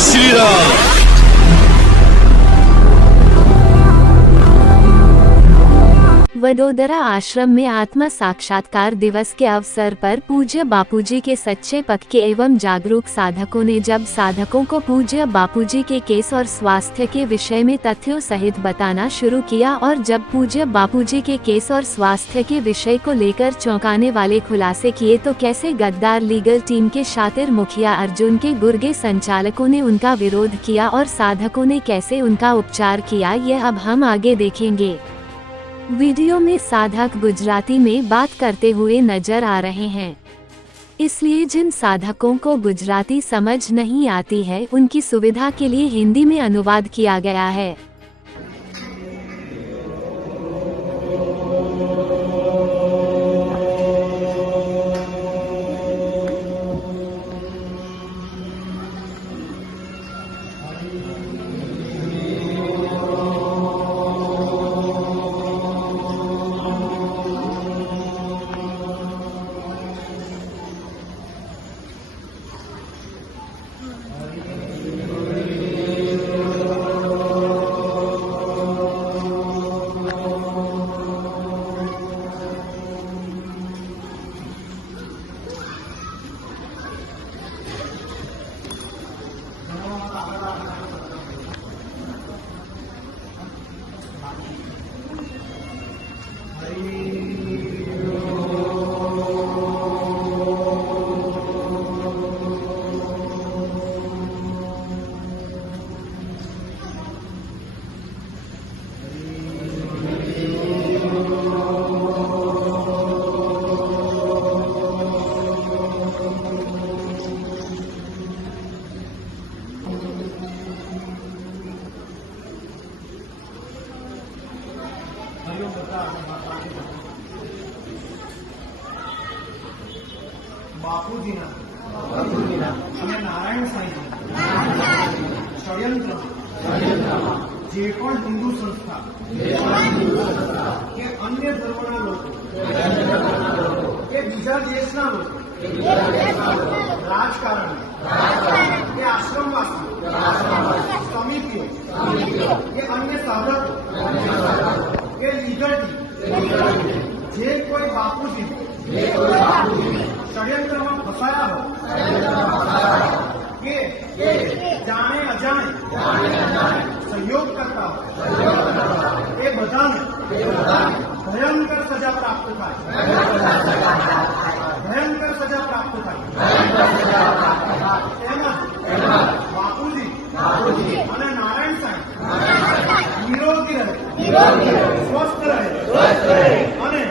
श्री राम। वडोदरा आश्रम में आत्मा साक्षात्कार दिवस के अवसर पर पूज्य बापूजी के सच्चे पक्के एवं जागरूक साधकों ने जब साधकों को पूज्य बापूजी के केस और स्वास्थ्य के विषय में तथ्यों सहित बताना शुरू किया और जब पूज्य बापूजी के केस और स्वास्थ्य के विषय को लेकर चौंकाने वाले खुलासे किए तो कैसे गद्दार लीगल टीम के शातिर मुखिया अर्जुन के गुर्गे संचालकों ने उनका विरोध किया और साधकों ने कैसे उनका उपचार किया, यह अब हम आगे देखेंगे। वीडियो में साधक गुजराती में बात करते हुए नजर आ रहे हैं, इसलिए जिन साधकों को गुजराती समझ नहीं आती है उनकी सुविधा के लिए हिंदी में अनुवाद किया गया है। बापूजीना અને નારાયણ સાંઈજી ષડયંત્રમાં જે પણ હિન્દુ સંસ્થા કે અન્ય ધર્મના લોકો કે બીજા દેશના લોકો રાજકારણ કે આશ્રમવાસી સમિતિઓ કે અન્ય સાધકો કે લીગલ જે કોઈ બાપુજી ષડયંત્રમાં ફસાયા હોય કે જાણે અજાણે સહયોગ કરતા હોય એ બધાને ભયંકર સજા પ્રાપ્ત થાય, ભયંકર સજા પ્રાપ્ત થાય। એમાં બાપુજી અને નારાયણ સાંઈ નિરોગી રહે, સ્વસ્થ રહે અને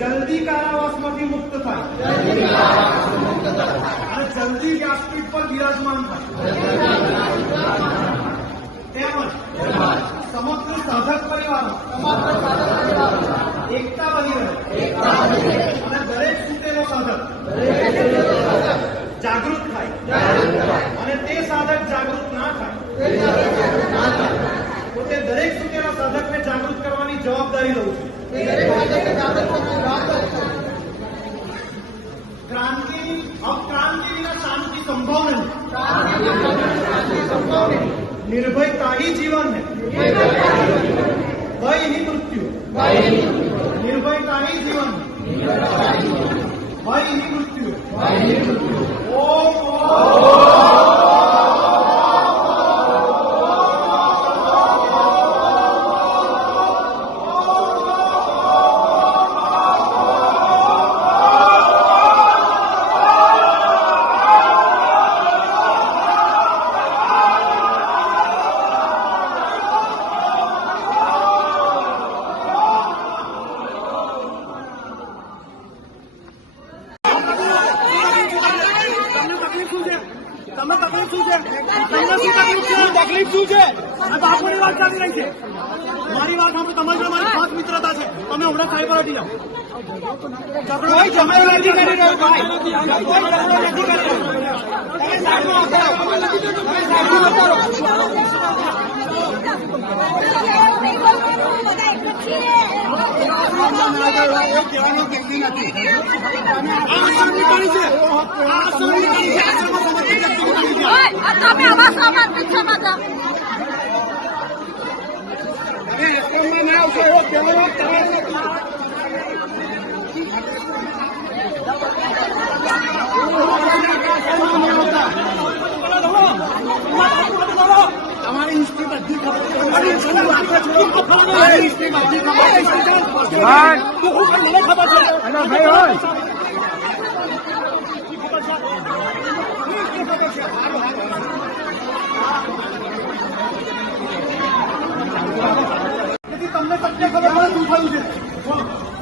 જલ્દી કારાવાસમાંથી મુક્ત થાય અને જલ્દી વ્યાસપીઠ પર વિરાજમાન થાય। તેમજ સમગ્ર સાધક પરિવારો એકતા બની રહે અને દરેક છૂટેલો સાધક જાગૃત થાય અને તે સાધક જાગૃત ના થાય તો તે દરેક છૂટેલા સાધકને જાગૃત કરવાની જવાબદારી લઉં છું। क्रांति बिना शांति संभव नहीं। निर्भयता ही जीवन है, भय ही मृत्यु। निर्भयता ही जीवन है, भय ही मृत्यु। તકલીફ શું છે? બાપુની વાત ચાલી રહી છે, મારી વાત સાંભળો। તમારી મારી ખાસ મિત્રતા છે, તમે હમણાં સાહેબ હટી જાઓ। કોઈ ઝઘડો નથી કરી રહ્યો ભાઈ, કોઈ ઝઘડો નથી કરી રહ્યો। તમે સાઈડમાં ઉતારો, તમે સાઈડમાં ઉતારો। કહેવાનું વ્યક્તિ નથી, આ આશ્રમની પાણી છે, આ આશ્રમની પાણી છે, આશ્રમમાં સમર્પિત વ્યક્તિ નથી। સામાન પીછામાં જાઓ. તમારી હિસ્ટ્રી બધી ખબર તમને સત્ય ખબર પડે શું થયું છે.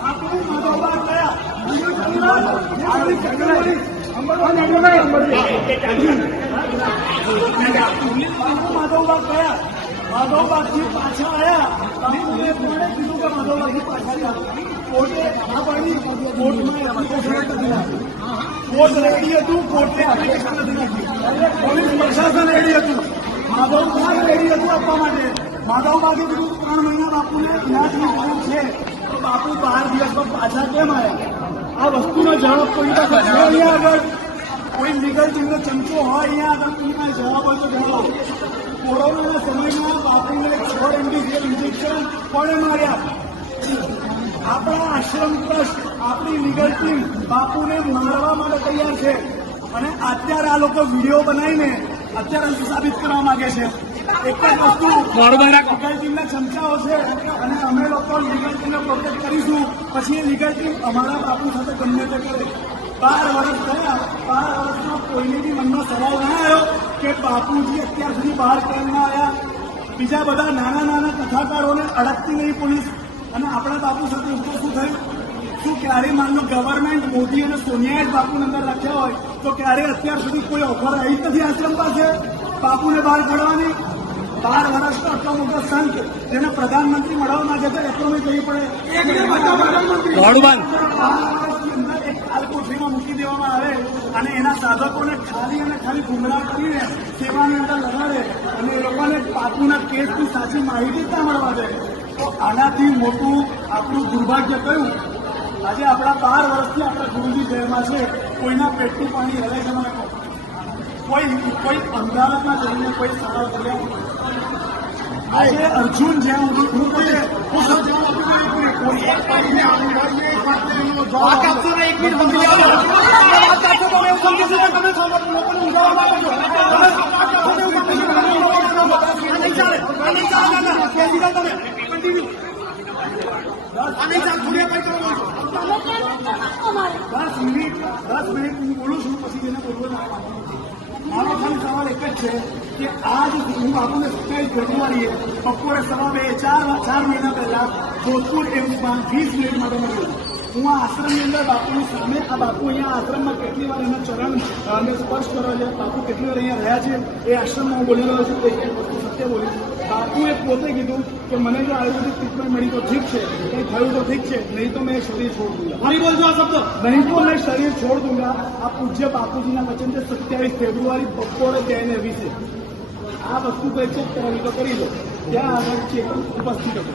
આપણું માધવબાગ ગયા માધવબાગથી પાછા આવ્યા. કોણે કીધું કે માધવબાગથી પાછા ગયા? કોર્ટે હા પાડી. કોર્ટમાં એપ્લિકેશન નથી નાખી. કોર્ટ રેડી હતું, કોર્ટે એપ્લિકેશન નથી નાખી. પોલીસ પ્રશાસન રેડી હતું, માધવબાગ રેડી હતું આપવા માટે. માધવબાગે કીધું 3 મહિના બાપુને ઇલાજની જરૂર છે, તો બાપુ 12 દિવસમાં પાછા કેમ આવ્યા? આ વસ્તુનો જવાબ કોઈ પાસે છે અહીંયા આગળ? કોઈ લીગલ ટીમનો ચમચો હોય અહીંયા આગળ? કોઈના જવાબ હોય તો જણાવો. કોરોનાના સમયમાં બાપુને 6 MBCL ઇન્જેક્શન કોણે માર્યા? આપણા આશ્રમ ટ્રસ્ટ, આપણી લીગલ ટીમ બાપુને મારવા માટે તૈયાર છે. અને અત્યારે આ લોકો વિડીયો બનાવીને અત્યારે સાબિત કરવા માંગે છે. એક જ વસ્તુ, લીગલ ટીમના ચમચાઓ છે અને અમે લોકો લીગલ ટીમને પ્રોટેક્ટ કરીશું. પછી એ લીગલ ટીમ અમારા બાપુ સાથે ગમે તે કરે. 12 વર્ષ થયા, 12 વર્ષમાં કોઈને બી મનમાં સવાલ ના આવ્યો કે બાપુજી અત્યાર સુધી બહાર કેમ ના આવ્યા? બીજા બધા નાના નાના કથાકારોને અડકતી નહીં પોલીસ, અને આપણા બાપુ સાથે ઉપર શું થયું? શું ક્યારે માનલો ગવર્મેન્ટ મોદી અને સોનિયાએ જ બાપુને અંદર રાખ્યા હોય તો ક્યારે અત્યાર સુધી કોઈ ઓફર આવી જ નથી આશ્રમ પાસે બાપુને બહાર કાઢવાની? 12 વર્ષનો આટલો મોટો સંત જેને પ્રધાનમંત્રી મળવા માંગે છે એટલો મેં કહી પડે કોઠરીમાં મૂકી દેવામાં આવે અને એના સાધકોને ખાલી અને ખાલી ગુમરાહ કરીને સેવાની અંદર લગાડે અને એ લોકોને બાપુના કેસની સાચી માહિતી ના મળવા દે, તો આનાથી મોટું આપણું દુર્ભાગ્ય કયું? આજે આપણા 12 વર્ષથી આપણા ગુરુજી જેલમાં છે, કોઈના પેટનું પાણી હલે છે મને કહો? કોઈ અમદાવાદમાં જઈને કોઈ સારા કર્યા? આજે અર્જુન જ્યાં હું પોતે દસ મિનિટ હું બોલું છું, પછી જેને બોલવું ના. મારો ખાલી સવાલ એક જ છે કે આજ હું બાપુને 27 ફેબ્રુઆરીએ બપોરે 4 મહિના પહેલા જોધપુર એમ્સમાં 20 મિનિટ માટે મળ્યો. હું આ આશ્રમની અંદર બાપુની સામે, આ બાપુ અહીંયા આશ્રમમાં કેટલી વાર એના ચરણ અને સ્પર્શ કરવા છે, બાપુ કેટલી વાર અહીંયા રહ્યા છે એ આશ્રમમાં હું બોલી રહ્યો છું. તો એક સત્ય બોલ્યું. બાપુએ પોતે કીધું કે મને જો આયુર્વેદિક ટ્રીટમેન્ટ મળી તો ઠીક છે, કંઈ થયું તો ઠીક છે, નહીં તો મેં શરીર છોડ દૂંગા. ફરી બોલજો આ શબ્દ, નહીં તો મેં શરીર છોડ દૂંગા. આ પૂજ્ય બાપુજીના વચન છે 27 ફેબ્રુઆરી બપોરે 2:20. આ વસ્તુ કોઈ ચેક કરવાની તો કરી દો, ત્યાં આગળ ચેક ઉપસ્થિત હતો.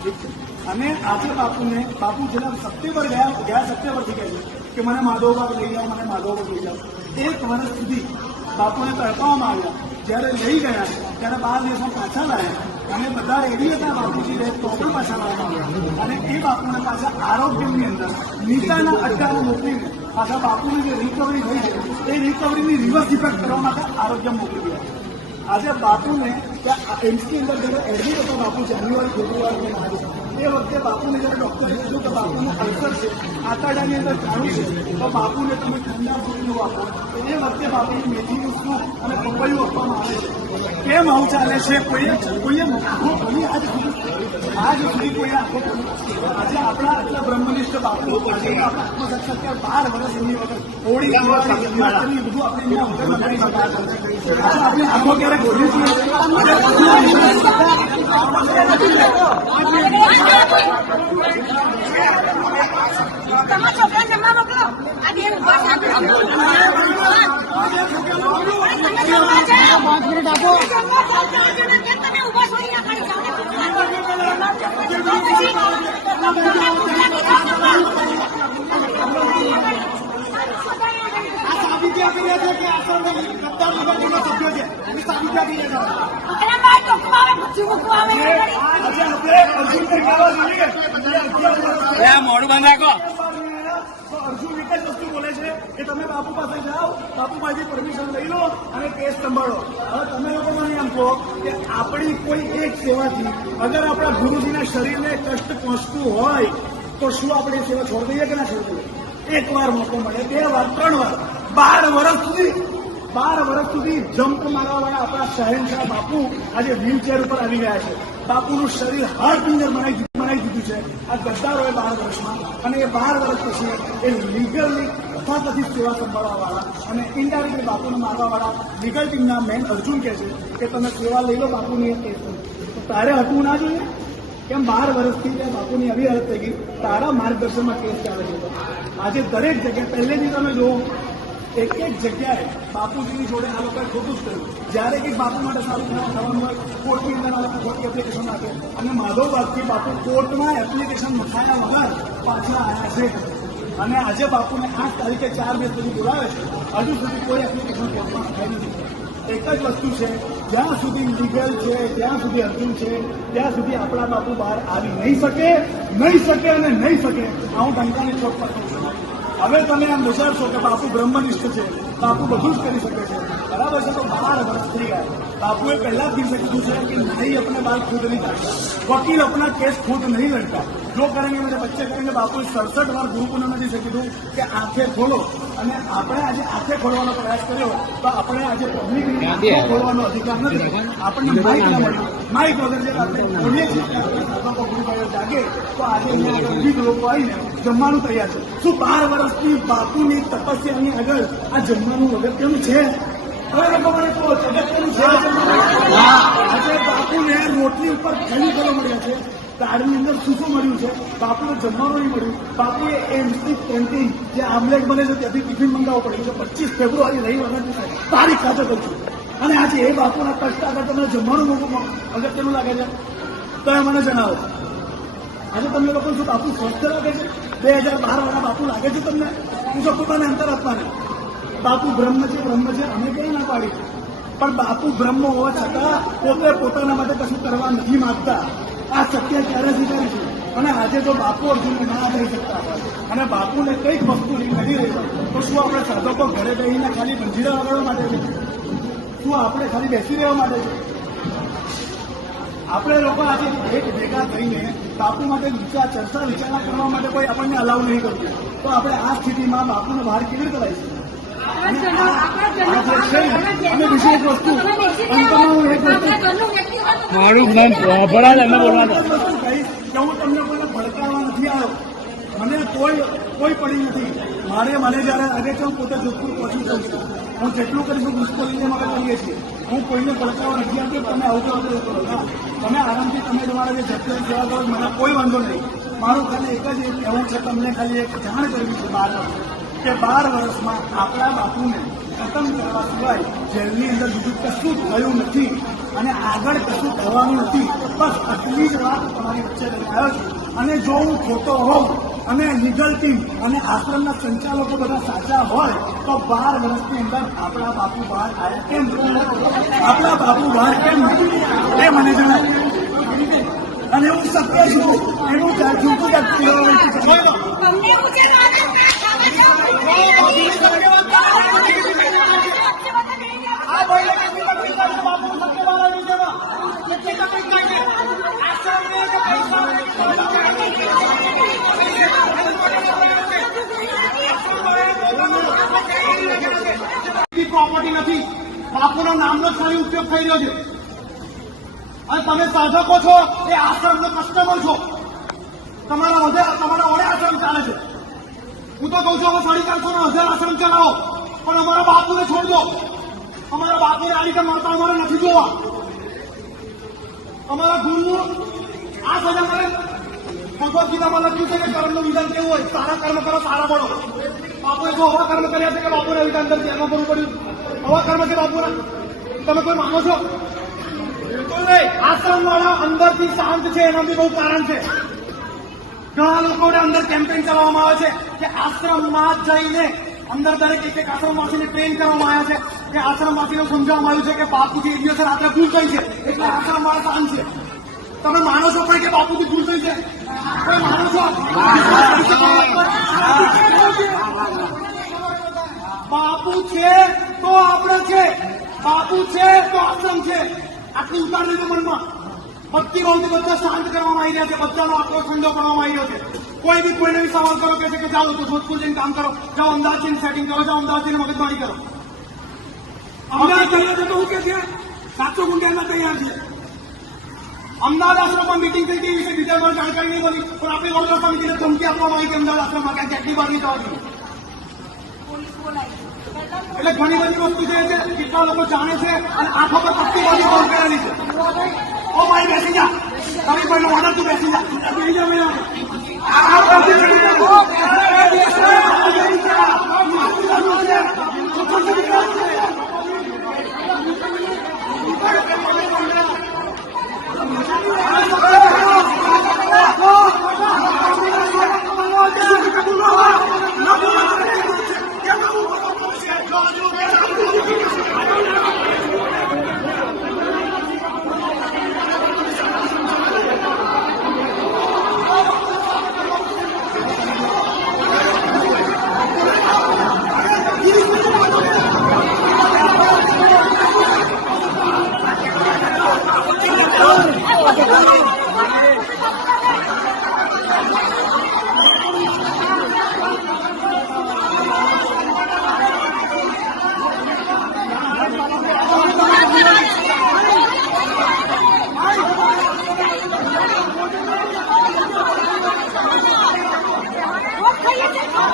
ઠીક છે. અને આજે બાપુ જેના સપ્ટેમ્બર ગયા સપ્ટેમ્બરથી કહે છે કે મને માધવબાગ લઈ જાઓ, મને માધવબાગ લઈ જાઓ. 1 વર્ષ સુધી બાપુને તડપવામાં આવ્યા. જ્યારે લઈ ગયા ત્યારે 12 દિવસમાં પાછા લાવ્યા અને બધા રેડી હતા બાપુજી રહે તો પણ પાછા લાવવામાં આવ્યા. અને એ બાપુને પાછા આરોગ્યની અંદર નીતાના અડ્ડામાં મોકલીને પાછા બાપુની જે રિકવરી થઈ છે એ રિકવરીની રિવર્સ ઇફેક્ટ કરવા માટે આરોગ્ય મોકલી ગયા. આજે બાપુને એમ્સની અંદર જ્યારે એડમિટ હતો બાપુ જાન્યુઆરી ફેબ્રુઆરી એ વખતે બાપુને જ્યારે ડોક્ટરે કીધું કે બાપુનું અલ્સર છે, આંતરડાની અંદર ચાલુ છે, તો બાપુને તમે ઠંડા સૂપનું આપો. એ વખતે બાપુને મેથીનું સૂપ અને પપૈયું આપવામાં આવે છે. કેમ આવું ચાલે છે? કોઈએ આજ સુધી કોઈ આજે આપણા આટલા બ્રહ્મનિષ્ઠ બાપુ આત્મસાક્ષાત્કાર 12 વર્ષ એની વગર હોળી બધું આપણે આપણે આખો ક્યારેક બોલી તમારા છોકરા જમવા મોકલો. આ બેન બસ આપો. તમે ઉભા છોડી નાખવાની સભ્ય છે. ક્યાંથી લેતા એના બાદ ચોકમાં આવે પછી મૂકવા આવે આજે આપણે અર્જુનને કહેવા જોઈએ કે મોડું બંધ રાખો. તો અર્જુન એક જ વસ્તુ બોલે છે કે તમે બાપુ પાસે જાઓ, બાપુ પાસેથી પરમિશન લઈ લો અને કેસ સંભાળો. હવે તમે લોકો મને એમ કહો કે આપણી કોઈ એક સેવાથી અગર આપણા ગુરુજીના શરીરને કષ્ટ પહોંચતું હોય તો શું આપણે એ સેવા છોડી દઈએ કે ના છોડી દઈએ? એક વાર મોકો મળે, 2 વાર, 3 વાર, 12 વર્ષ સુધી જમ્પ મારવાવાળા આપણા શહેનશાહ બાપુ આજે વ્હીલચેર ઉપર આવી ગયા છે. બાપુનું શરીર હાડપિંજર બનાવી દીધું છે આ ગદ્દારોએ 12 વર્ષમાં. અને એ 12 વર્ષ પછી એ લીગલી તથાકથિત સેવા સંભાળવાવાળા અને ઇનડાયરેક્ટલી બાપુને મારવાવાળા લીગલ ટીમના મેન અર્જુન કહે છે કે તમે સેવા લઈ લો બાપુની. એ કેસ તો તારે હટવું ના જોઈએ કેમ? 12 વર્ષથી ત્યાં બાપુની આવી હાલત થઈ ગઈ, તારા માર્ગદર્શનમાં કેસ ચાલે છે. આજે દરેક જગ્યાએ પહેલેથી તમે જુઓ એક જગ્યાએ બાપુજીની જોડે આ લોકોએ ખોટું જ કર્યું. જ્યારે કંઈક બાપુ માટે સારું થવાનું હોય કોર્ટની અંદર આ લોકો ખોટી એપ્લિકેશન આપે અને માધવબાગથી બાપુ કોર્ટમાં એપ્લિકેશન નખાયા વગર પાછા આવ્યા છે. અને આજે બાપુને 8 તારીખે 4 મે સુધી બોલાવે છે, હજુ સુધી કોઈ એપ્લિકેશન કોર્ટમાં નખાઈ નથી. એક જ વસ્તુ છે, જ્યાં સુધી લીગલ છે, જ્યાં સુધી અર્જુન છે, ત્યાં સુધી આપણા બાપુ બહાર આવી નહીં શકે અને નહીં શકે. આ હું ડંકાની ચોટ પર કહું છું. હવે તમે આમ વિચારશો કે બાપુ બ્રહ્મનિષ્ઠ છે, બાપુ બધું જ કરી શકે છે, બરાબર છે. તો 12 વર્ષ થઈ ગયા. बापू पहला दिन से कहा है कि नहीं अपने बाल खुद नहीं काटता, वकील अपना केस खुद नहीं लड़ता, जो करेंगे मेरे बच्चे करेंगे. बापू 67 बार गुरु पूनम से कीधु कि आंखें खोलो અને આપણે આજે આંખે ખોલવાનો પ્રયાસ કર્યો તો આપણે આજે પબ્લિકની આંખો ખોલવાનો અધિકાર નથી. આપણને માઇક ના મળ્યું, માઇક વગર જે આપણે બોલીએ છીએ કે આપણે ગુરુભાઈઓ જાગે તો આજે અહીંયા વિવિધ લોકો આવીને જમવાનું તૈયાર છે. શું 12 વર્ષની બાપુની તપસ્યાની આગળ આ જમવાનું અગત્યનું છે? હવે લોકો મને કહો અગત્યનું છે? આજે બાપુને રોટલી ઉપર ઘણી ફળો મળ્યા છે, ગાડીની અંદર શું મળ્યું છે, બાપુને જમવાનું નહીં મળ્યું. બાપુએ એમસી કેન્ટીન જે આમલેટ બને છે ત્યાંથી ટિફિન મંગાવવો પડ્યું છે. 25 ફેબ્રુઆરી રવિવારની તારીખ ખાતે કરું છું અને આજે એ બાપુના કષ્ટ આગળ તમને જમવાનું મોકું અગત્યનું લાગે છે તો એ મને જણાવો. આજે તમને લોકો શું બાપુ સ્વસ્થ લાગે છે? 2012 વાળા બાપુ લાગે છે તમને? હું જો પોતાને અંતર આપવાને બાપુ બ્રહ્મ છે અમે ક્યાં ના પાડી, પણ બાપુ બ્રહ્મ હોવા છતાં પોતે પોતાના માટે કશું કરવા નથી માંગતા. આ સત્ય ક્યારે સ્વીકારીશું? અને આજે જો બાપુ અર્જુનને ના થઈ શકતા અને બાપુને કંઈક વસ્તુ નથી રહી તો શું આપણે સાધકો ઘરે બેસીને ખાલી મંજીરા વગાડવા માટે છે? શું આપણે ખાલી બેસી રહેવા માટે છે? આપણે લોકો આજે એક ભેગા થઈને બાપુ માટે ચર્ચા વિચારણા કરવા માટે કોઈ આપણને અલાઉ નહીં કરતું તો આપણે આ સ્થિતિમાં બાપુને બહાર કેવી રીતે લાવીશું? અને બીજી એક વસ્તુ મારું નામ ભણા એમને બોલવા દો. કે હું તમને કોઈને ભડકાવવા નથી આવ્યો, મને કોઈ પડી નથી. મને જયારે આજે હું પોતે જોધપુર પહોંચી જાઉં છું, હું જેટલું કરીશું મુશ્કેલી અમે કરીએ છીએ. હું કોઈને ભડકાવવા નથી આવતો. તમે આવતો કરો, તમે આરામથી તમે તમારા જે જગ્યાએ સેવા કરો, મને કોઈ વાંધો નહીં. મારું ખાલી એક જ કહેવું છે, તમને ખાલી એક જાણ કરવી છે 12 કે 12 વર્ષમાં આપણા બાપુને ખતમ કરવા સિવાય જેલની અંદર બીજું કશું થયું નથી અને આગળ કશું થવાનું નથી. બસ આટલી જ વાત તમારી વચ્ચે લઈને આવ્યો છું. અને જો હું ખોટો હોઉં અને લીગલ ટીમ અને આશ્રમના સંચાલકો બધા સાચા હોય તો 12 વર્ષની અંદર આપણા બાપુ બહાર આવ્યા કેમ? આપણા બાપુ બહાર કેમ નથી એ મને જણાવે. અને હું સત્ય છું એનું જૂઠું વ્યક્તિ પ્રોપર્ટી નથી, બાપુના નામનો જ ખાલી ઉપયોગ થઈ રહ્યો છે. અને તમે સાધકો છો, એ આશ્રમનો કસ્ટમર છો. તમારા ઓળે આશ્રમ ચાલે છે. હું તો કહું છું હવે 450 આશ્રમ ચલાવો, પણ અમારા બાપુને છોડ દો. અમારા બાપુને આ રીતે મળતા અમારે નથી જોવા. અમારા ગુરુનું આ સજા મળે. ભગવદ ગીતામાં લખ્યું છે કે કર્મનું વિધાન કેવું હોય? સારા કર્મ કરો, સારા મળો. બાપુએ જો આવા કર્મ કર્યા છે કે બાપુને વિધાન અંદર જેલમાં કરવું પડ્યું? આવા કર્મ છે બાપુના? તમે કોઈ માનો છો? બિલકુલ નહીં. આશ્રમ વાળા અંદરથી શાંત છે, એના બી બહુ કારણ છે. ઘણા લોકોને અંદર કેમ્પેન ચલાવવામાં આવે છે કે આશ્રમમાં જઈને અંદર દરેક એક આશ્રમવાસીને ટ્રેન કરવામાં આવ્યા છે કે આશ્રમવાસીને સમજાવવામાં આવ્યું છે કે બાપુજી એ દિવસે રાત્રે ભૂલ થઈ છે એટલે આશ્રમ વાળા શાંત છે. તમે માનો છો પણ કે બાપુજી ભૂલ થઈ છે? કોઈ માનો છો? બાપુ છે તો આપણે છે, બાપુ છે તો આશ્રમ છે. આટલું ઉતાર લીધું મનમાં. ભક્તિ ભાવથી બધા શાંત કરવામાં આવી રહ્યા છે, બધાનો આક્રોશ ઠંડો કરવામાં આવી રહ્યો છે. કોઈ બી કોઈને બી સવાલ કરો કે છે કે ચાલો તો જોધપુર જઈને કામ કરો, જાઓ અમદાવાદ જઈને સેટિંગ કરો, જાઓ અમદાવાદ જઈને મગજમારી કરો. અમદાવાદ તૈયાર છે તો હું કે છે 700 ગુંડિયામાં તૈયાર છે. અમદાવાદ આશ્રમમાં મીટિંગ થઈ ગઈ વિશે ડિટેલમાં જાણકારી નહીં મળી, પણ આપણી વડોદરા સમિતિને ધમકી આપવામાં આવી કે અમદાવાદ આશ્રમમાં ક્યાંક જેટલી બાર નહીં જવા દીધું. એટલે ઘણી બધી વસ્તુ જે છે કેટલા લોકો જાણે છે અને આંખો પર પટ્ટીબાજી કોલ કરેલી છે. ઓ ભાઈ બેસી જા, તારી ભાઈનો ઓર્ડર તું બેસી જા, બેસી જા મેં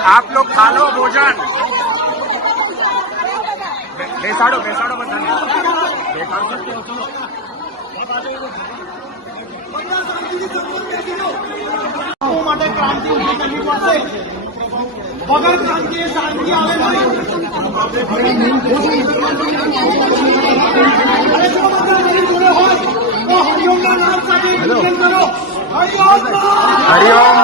आप लोग खा लो भोजन. बेसाड़ो बेसाड़ो बधाने માટે ક્રાંતિ ઉભી કરવી પડશે. વગર ક્રાંતિએ શાંતિ આવે નહીં. અને જો બધા મારી જોડે હોય તો હરિઓમના નામ સાથે કીર્તન કરો. હરિઓમ हरिओम.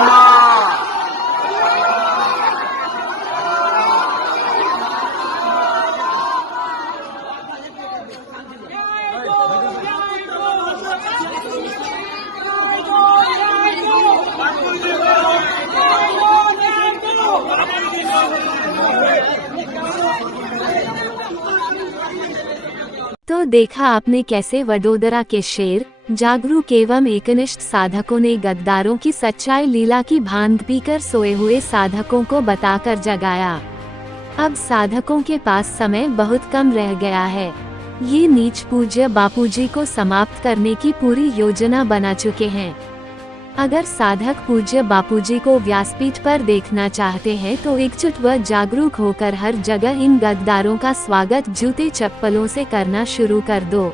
तो देखा आपने कैसे वडोदरा के शेर जागरूक एवं एकनिष्ठ साधकों ने गद्दारों की सच्चाई लीला की भांग पीकर सोए हुए साधकों को बताकर जगाया। अब साधकों के पास समय बहुत कम रह गया है। ये नीच पूज्य बापूजी को समाप्त करने की पूरी योजना बना चुके हैं। अगर साधक पूज्य बापूजी को व्यासपीठ पर देखना चाहते हैं तो एकजुट व जागरूक होकर हर जगह इन गद्दारों का स्वागत जूते चप्पलों से करना शुरू कर दो।